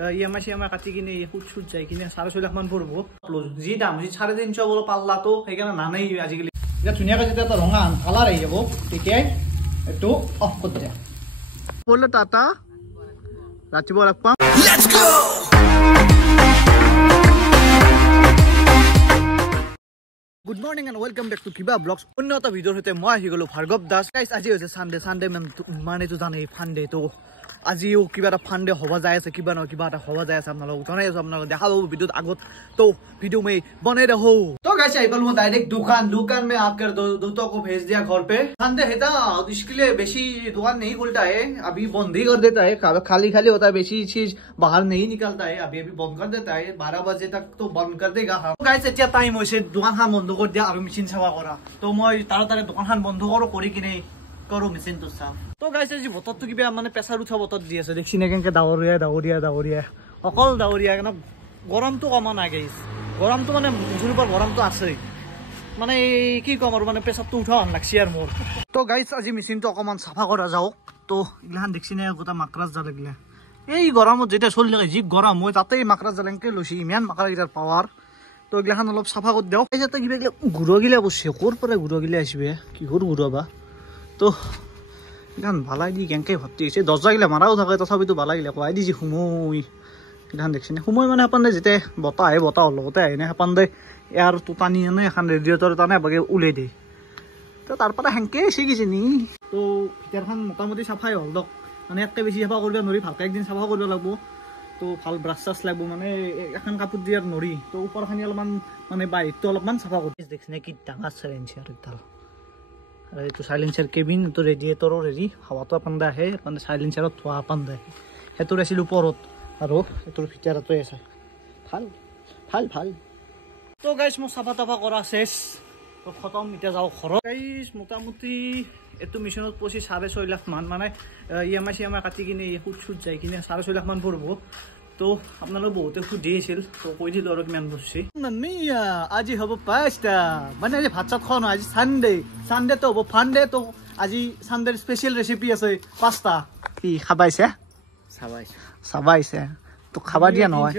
EMI CMI কাটি কিনে সুদ যাই কিনে 6.5 লাখ মান পড়ব যি দাম যি 350 বল পাল্লা তো সেইকাৰণে নানেই আজিকালি এটা ধুনীয়াকৈ যেতিয়া এটা ৰঙা কালাৰ আহি যাব তেতিয়াই এইটো অফ কৰি দিয়া বললে টাটা ৰাতিপুৱা লগ পাম let's go good morning and welcome back to কিবা ব্লগছ অন্য এটা ভিডিঅ'ৰ সৈতে মই আহি গ'লো ভাৰ্গৱ দাস গাইজ আজি হৈছে চানডে মানেতো জানেই ফাণ্ডে তো আজিও কিবা এটা ফাণ্ডে হ'ব যায় আছে কিবা নহয় কিবা এটা হ'ব যায় আছে আপোনালোকক জনাই আছো আপোনালোকক দেখা পাব ভিডিঅ'ত আগত তো वीडियो में बने रहो तो गाइस आई बोलूं डायरेक्ट दुकान में आकर दोस्तों को भेज दिया घर पे संडे है था इसके लिए बेसी दुकान नहीं खुलता है अभी बंद ही कर देता है खाली होता है बेसी चीज बाहर नहीं निकलता है अभी बंद कर देता है 12 बजे तक तो बंद कर देगा गाइस এতিয়া টাইম হৈছে দোকানখন বন্ধ কৰি দিয়া আৰু মেচিন চাফা কৰা তো মই তাড়াতাড়ি দোকানখন বন্ধ কৰি কিনে কৰো মেচিনটো সাফ তো গাইস আজি বতৰটো কিবা মানে প্ৰেছাৰ উঠা বতৰ দি আছে দেখছিনে কেনকে দাৱৰীয়া অকল দাৱৰীয়া কেন গৰমটো কমা নাই গাইস গৰমটো মানে মুখৰ ওপৰ গৰমটো আছে মানে কি কম আৰু মানে প্ৰেছাৰটো উঠা আন লাগছি আৰু মোৰ তো গাইস আজি মেচিনটো অকমান সাফা কৰা যাওক তো ইগলাহান দেখছিনে গোটা মাকৰাজ যা লাগিলে এই গৰমত যেটা চলি লাগে যি গৰম মই তাতেই মাকৰাজ জালেংকে লৈছি ইমান মাকৰাগিটাৰ পাৱাৰ তো ইগলাহান অলপ সাফা কৰি দিও এই যে কিবা গুড় গিলা বসে কোৰ পৰা গুড় গিলা আসবে কি গুড় বা তো ইগলাহান ভালাই দি কেনকে ভর্তি হৈছে দরজা গিলা মারাও থাকে তথাপিতো ভালাই গিলা কৰাই দিছি সময় ধান দেখছি না সময় মানে আপনার যেতে বতাহ লগতে আহে না আপনার এয়ার তো টানি আনে এখন রেডিয়েটর টানে বাকি উলাই দিয়ে তো তারপরে হেঁকে শিকিছে নি তো ভিতরখন মোটামুটি চাফাই হল দক মানে একে বেশি চাফা করবে নরি ভালকে একদিন চাফা করবে লাগবো তো ভাল ব্রাশ চাশ লাগবো মানে এখন কাপড় দিয়ার নরি তো উপরখানি অলপমান মানে বাহিরটো অলপমান চাফা করবে দেখছি না কি ডাঙৰ সাইলেন্সাৰ এডাল আৰ এইটো সাইলেন্সাৰ কেবিন তো ৰেডিয়েটৰৰ হেৰি হাৱাটো আপনাৰ আহে মানে সাইলেন্সাৰত ধোৱা আপনাৰ আহে সেইটো আছিল ওপৰত আৰু এটোৰ ফিচাৰটো আছে ভাল তো গাইস মই সাফা তাফা কৰা শেষ তো খতম এতিয়া যাও ঘৰ গাইস মোটামুটি এটো মিশনত পছি 6.5 লাখ মান মানে EMI CMI কাটি কিনে সুদ যাই কিনে 6.5 লাখ মান পড়ব তো আপোনালোক বহুতে সুধি আছিল তো কৈ দিলো আৰু কিমান বসছি নানিয়া আজি হ'ব পাঁচটা মানে আজি ভাত চাত খাও আজি সানডে তো হ'ব ফান্ডে তো আজি সানডেৰ স্পেশাল ৰেচিপি আছে পাঁচটা কি খাবাইছে চাবাইছে তো খাবা দিয়া নহয়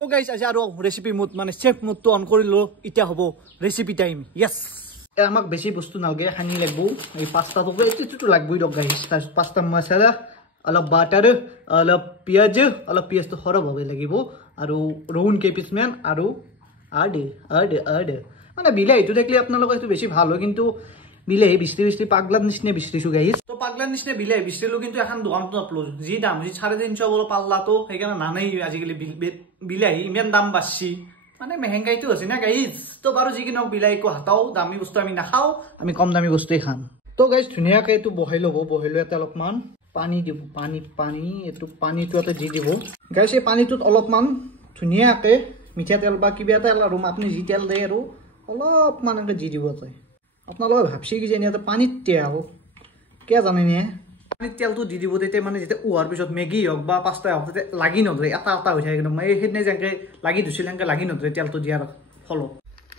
তো গাইস আজি আৰু ৰেচিপি মুড মানে চেফ মুডটো অন কৰিলো এতিয়া হ'ব ৰেচিপি টাইম ইয়েস আমাক বেছি বস্তু নালগে হানি লাগবো এই পাস্তাটো এটিটো লাগবই দক গাইস পাস্তা মছলা অলপ বাটাৰ অলপ পিয়াজটো সৰব হ'ব লাগিব আৰু ৰহুন কেপিছমান আৰু আড মানে বিলাহীটো দেখলি আপোনালোকে এটো বেছি ভাল হয় কিন্তু বিলাহী বিস্তি পাগলাৰ নিচিনা বিস্তিছো গাইস তো পাগলাৰ নিচিনা বিলাহী বিস্তিলো কিন্তু এখন দোকানত আপলোড যি দাম যি 350 বল পাল্লা তো সেইকাৰণে নানেই আজিকালি বিলাহী ইমান দাম বাঢ়ছি মানে মেহেংগাইটো আছে না গাইস তো বাৰু যি কিনক বিলাহীকো হাতাও দামী বস্তু আমি নাখাও আমি কম দামী বস্তুই খাম তো গাইস ধুনীয়াকৈ এটো বহাই লব এটা অলপমান পানী দিব পানী এটো পানীটো এটা দি দিব গাইস এই পানীটোত অলপমান ধুনীয়াকৈ মিঠা তেল বা কিবা তেল আৰু আপুনি যি তেল দিয়ে আৰু অলপমান এনেকৈ দি দিব তাই আপোনালোকে ভাবছি কি জানি এটা পানীত তেল কে জানে নে পানীত তেলটো দি দিব তেতিয়া মানে যেতিয়া উহাৰ পিছত মেগী হওক বা পাস্তা হওক তেতিয়া লাগি নধৰে এটা হৈ থাকে একদম এই সেইদিনা যেনেকৈ লাগি ধুছিল এনেকৈ লাগি নধৰে তেলটো দিয়াৰ ফলত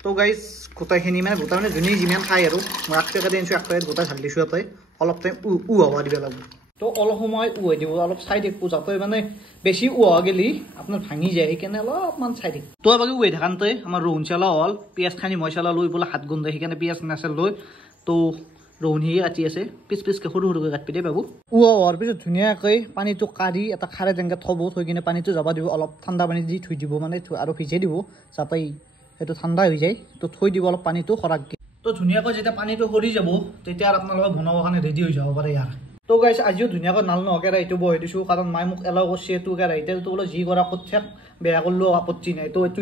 তো গাইজ গোটাইখিনি মানে যোনে যিমান খায় আৰু মই আগটো দিনছোঁ আগটো গোটাই ঢালি দিছোঁ ইয়াতে অলপ টাইম হ'ব দিব লাগিব তো অলপ সময় উহাই দিব অলপ চাই থাকিব যাতে মানে বেছি উহা গেলি আপোনাৰ ভাঙি যায় সেইকাৰণে অলপমান চাই থাকিব তো বাকী উহাই থাকানতে আমাৰ ৰহুন চালা হ'ল পিঁয়াজ খানি মছলা লৈ বোলে হাত গুন্ধাই সেইকাৰণে পিঁয়াজ নাচাল লৈ তো ৰহুন সি কাটি আছে পিচকৈ সৰুকৈ কাটি দিয়ে বাবু উহা হোৱাৰ পিছত ধুনীয়াকৈ পানীটো কাঢ়ি এটা খাৰে তেনেকৈ থৈ কিনে পানীটো যাব দিব অলপ ঠাণ্ডা পানী দি থৈ দিব মানে আৰু ভিজাই দিব যাতে সেইটো ঠাণ্ডা হৈ যায় তো থৈ দিব অলপ পানীটো খৰাককৈ তো ধুনীয়াকৈ যেতিয়া পানীটো সৰি যাব তেতিয়া আৰু আপোনালোকে বনাবৰ কাৰণে ৰেডি হৈ যাব পাৰে ইয়াৰ তো গাইস আজিও ধুনীয়াকৈ নাল ন কেৰাহীটো বহাই দিছোঁ কাৰণ মায়ে মোক এলাও কৰিছে এইটো কেৰাহী তেলটো বোলে যি কৰা কঠিয়াক বেয়া কৰিলেও আপত্তি নাই তো এইটো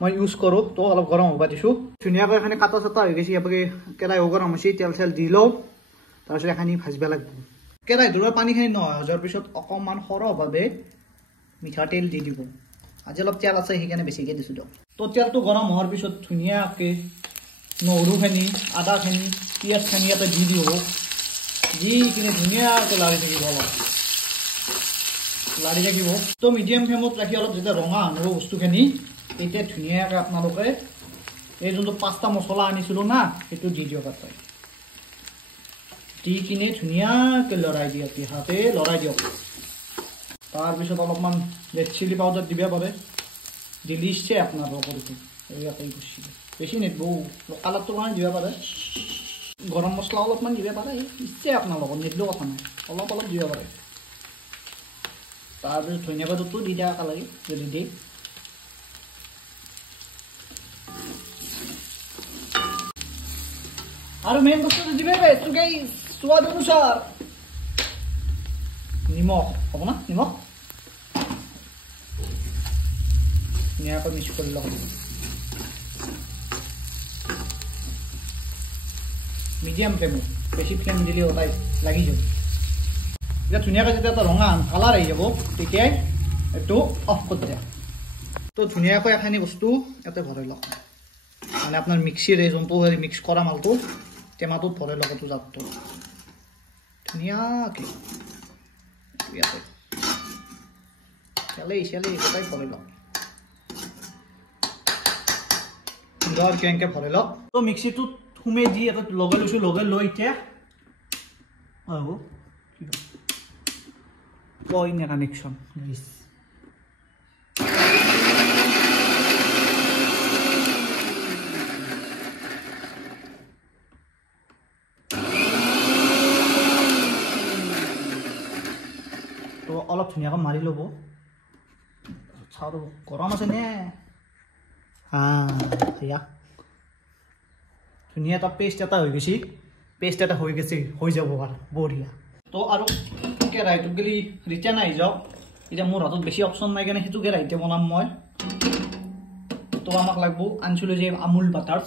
মই ইউজ কৰোঁ তো অলপ গৰম হ'ব দিছোঁ ধুনীয়াকৈ এখানি কাটা চাটা হৈ গৈছে ইয়াকে কেৰাহী গৰম হৈছে তেল চেল দি লওঁ তাৰপিছত এখানি ভাজিব লাগিব কেৰাহীটোৰ পানীখিনি নহয় যোৱাৰ পিছত অকণমান সৰহভাৱে মিঠাতেল দি দিব আজি অলপ তেল আছে সেইকাৰণে বেছিকৈ দিছোঁ দিয়ক তো তেলটো গৰম হোৱাৰ পিছত ধুনীয়াকৈ নহৰুখিনি আদাখিনি পিঁয়াজখিনি ইয়াতে দি দিব जी किने धुनियाके लारि থাকিব তো মিডিয়াম ফ্লেমত ৰাখি অলপ যেতিয়া ৰঙা হ'ব বস্তুখিনি তেতিয়া ধুনিয়াকৈ আপোনালোকে এই যোনটো পাস্তা মছলা আনিছিলোঁ না সেইটো দি দিয়ক তাতে দি কিনে ধুনিয়াকৈ লৰাই দিয়ক হাতে লৰাই দিয়ক তাৰপিছত অলপমান ৰেড চিলি পাউডাৰ দিব পাৰে দিলে ইচ্ছে আপোনালোকৰ এইটো এইয়াকৈ গুচি বেছি নিদিব কালাৰটোৰ কাৰণে দিব পাৰে গৰম মছলা অলপমান দিব পাৰে ইচ্ছে আপোনালোকৰ নিদিলেও কথা নাই অলপ অলপ দিব পাৰে তাৰপিছত ধনিয়া পাতটো দি দিয়া একেলগে যদি দিয়ে আৰু মেইন বস্তুটো দিবে এইটো গাইছ সোৱাদ অনুসাৰ নিমখ হ'ব না নিমখ ধুনীয়াকৈ মিক্স কৰি লওক মিডিয়াম ফ্লেমত বেছি ফ্লেম দিলে ওলাই লাগি যাব এতিয়া ধুনীয়াকৈ যেতিয়া এটা ৰঙা কালাৰ আহি যাব তেতিয়াই এইটো অফ কৰি দিয়া তো ধুনীয়াকৈ এখানি বস্তু ইয়াতে ভৰাই লওক মানে আপোনাৰ মিক্সিৰ এই যোনটো মিক্স কৰা মালটো টেমাটোত ভৰাই লওক এইটো জাতটো ধুনীয়াকৈ ইয়াতে চেলেই গোটাই ভৰাই লওক সুন্দৰ কেনেকৈ ভৰাই লওক তো মিক্সিটোত সুমে দি এটা লগাই লৈছোঁ লগাই লৈ এতিয়া হ'ব কইনে কানেকশ্যন তো অলপ ধুনীয়াকৈ মাৰি ল'ব চাওঁ গৰম আছে নে সেয়া ধুনীয়া এটা পেষ্ট এটা হৈ গৈছে হৈ যাব আৰু বঢ়িয়া তো আৰু কেৰাহীটোত গেলি ৰিটাৰ্ণ আহি যাওক এতিয়া মোৰ হাতত বেছি অপশ্যন নাই কাৰণে সেইটো কেৰাহীতে বনাম মই তো আমাক লাগিব আনিছিলোঁ যে আমুল বাটাৰ্ছ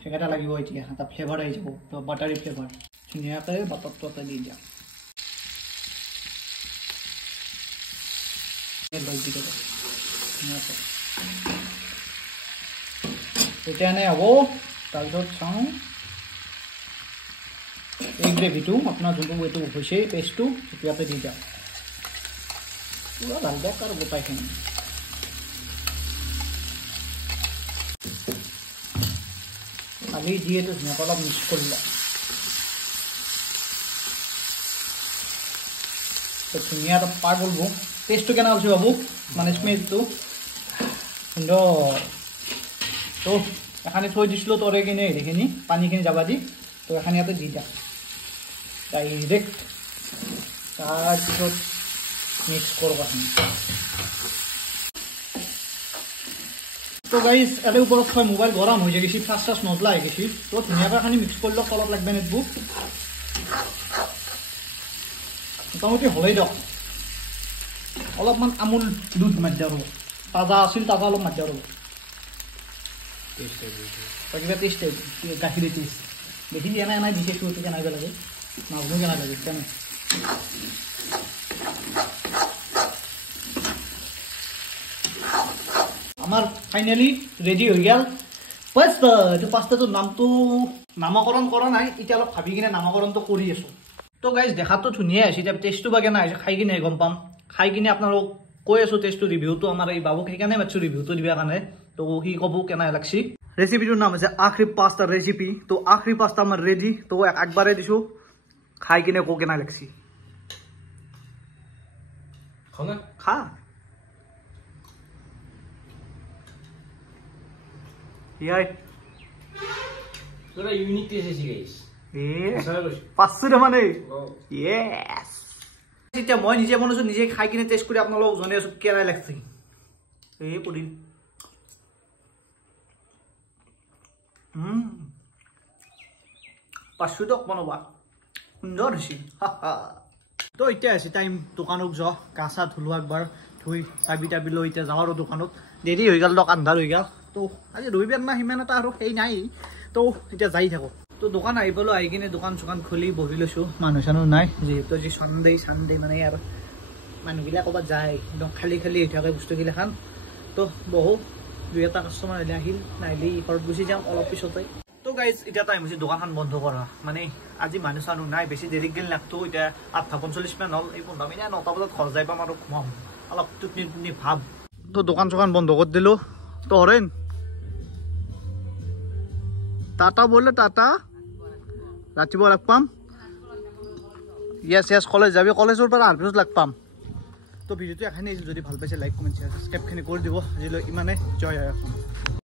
সেইকেইটা লাগিব এতিয়া এটা ফ্লেভাৰ আহি যাব তো বাটাৰী ফ্লেভাৰ ধুনীয়াকৈ বাটাৰটো এটা দি দিয়া এতিয়া এনে হ'ব তাৰপিছত চাওঁ এই গ্ৰেভিটো আপোনাৰ যোনটো এইটো হৈছে পেষ্টটো সেইটো ইয়াতে দি দিয়ক পুৰা ভাল দিয়ক আৰু গোটাইখিনি খালি যিহেতু ধুনীয়াকৈ অলপ মিক্স কৰি লওক ধুনীয়া এটা পাৰ বলব টেষ্টটো কেনে হৈছে বাবু মানে স্মেলটো সুন্দৰ তো এখানি থৈ দিছিলোঁ তৰে কিনে হেৰিখিনি পানীখিনি যাবা দি তো এখানি ইয়াতে দি দিয়া ডাইৰেক্ট তাৰপিছত মিক্স কৰোঁ এখানি তো গাইজ ইয়াতে ওপৰত থৈ মোবাইল গৰম হৈ যায় গৈছে ফাৰ্ষ্ট নজলা হৈ গৈছে তো ধুনীয়াকৈ এখানি মিক্স কৰি লওক অলপ লাগবে নেটবু মোটামুটি হ'লেই দিয়ক অলপমান আমুল দুধ মাধ্যা ৰ'ব তাজা আছিল তাজা অলপ মাধ্যা ৰ'ব কিবা টেষ্ট গাখীৰ টেষ্ট বেছি দিয়া নাই এনাই দিছে চুৰটো কেনাইব লাগে নাজনো কেনাই লাগে কেনে আমাৰ ফাইনেলি ৰেডি হৈ গ'ল পাস্তা এইটো পাস্তাটোৰ নামটো নামকৰণ কৰা নাই এতিয়া অলপ ভাবি কিনে নামকৰণটো কৰি আছোঁ তো গাইজ দেখাতো ধুনীয়া হৈছে এতিয়া টেষ্টটো বা কেনে হৈছে খাই কিনে গম পাম খাই কিনে আপোনালোক কৈ আছোঁ টেষ্টটো ৰিভিউটো আমাৰ এই বাবুক সেইকাৰণে মাতিছোঁ ৰিভিউটো দিবৰ কাৰণে তো সি ক'ব কেনে লাগছি ৰেচিপিটোৰ নাম হৈছে আখৰি পাস্তা ৰেচিপি তো আখৰি পাস্তা আমাৰ ৰেডি তো একবাৰে দিছোঁ খাই কিনে কো কেনে লাগছি খা ইয়াই ইউনিক টেষ্ট আছে গাইস পাঁচশো মানে ইয়েছ এতিয়া মই নিজে বনাইছোঁ নিজে খাই কিনে টেষ্ট কৰি আপোনালোকক জনাই আছোঁ কেনে লাগছি এই পুদিন পাঁচশো টক বনাবা সুন্দৰ হৈছে তো এতিয়া আছে টাইম দোকানত যোৱা গা চা ধুলো একবাৰ ধুই চাবি তাবি লৈ এতিয়া যাওঁ আৰু দোকানত দেৰি হৈ গ'ল আন্ধাৰ হৈ গ'ল তো আজি ৰবিবাৰ না সিমান এটা আৰু সেই নাই তো এতিয়া যাই থাকোঁ তো দোকান আহি পালোঁ আহি কিনে দোকান চোকান খুলি বহি লৈছোঁ মানুহ চানুহ নাই যিহেতু আজি চানডে মানে আৰু মানুহবিলাক ক'ৰবাত যায় একদম খালী হৈ থাকে বস্তুগিলাখান তো বহু দুই এটা কাষ্টমাৰ আহিলে আহিল নাহিলে ঘৰত গুচি যাম অলপ পিছতে তো গাইজ এতিয়া টাইম হৈছে দোকানখন বন্ধ কৰা মানে আজি মানুহ চানুহ নাই বেছি দেৰি গেল নাকটো এতিয়া 8:45 মান হ'ল এই 15 মিনিট 9টা বজাত ঘৰ যাই পাম আৰু ঘুমাম অলপ টোপনি ভাব তো দোকান চোকান বন্ধ কৰি দিলোঁ তো হৰেণ টাটা বলে টাটা ৰাতিপুৱা লগ পাম য়েছ কলেজ যাবি কলেজৰ পৰা অহাৰ পিছত লগ পাম তো ভিডিঅ'টো এখানে যদি ভাল পাইছে লাইক কমেণ্ট শ্বেয়াৰ ছাবস্ক্ৰাইবখিনি কৰি দিব আজিলৈ ইমানে জয় আই অসম